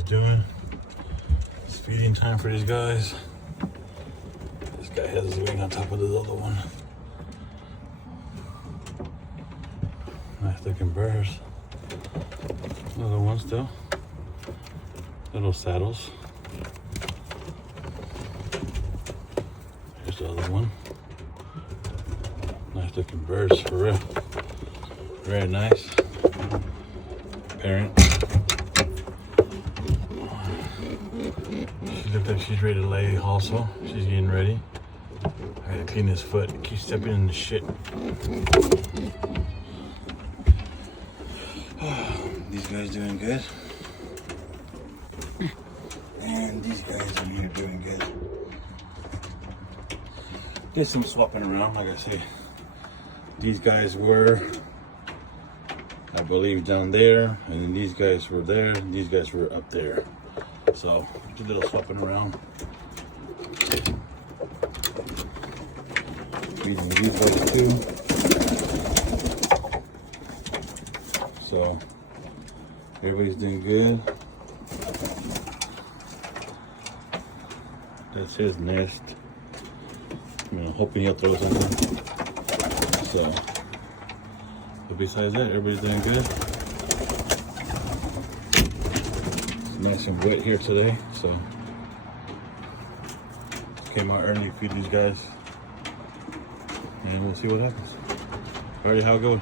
guys doing? It's feeding time for these guys. This guy has his wing on top of this other one. Nice looking birds. Another one still. Little saddles. Here's the other one. Nice looking birds for real. Very nice. Parent. She looks like she's ready to lay also. She's getting ready. I gotta clean his foot. Keep stepping in the shit. These guys doing good. And these guys in here doing good. Get some swapping around, like I say. These guys were, I believe, down there, and then these guys were there, and these guys were up there. So, just a little swapping around. Feeding these guys too. So, everybody's doing good. That's his nest. I'm hoping he'll throw something. So, but besides that, everybody's doing good. It's nice and wet here today, so came out early to feed these guys, and we'll see what happens. Alrighty, how it goes.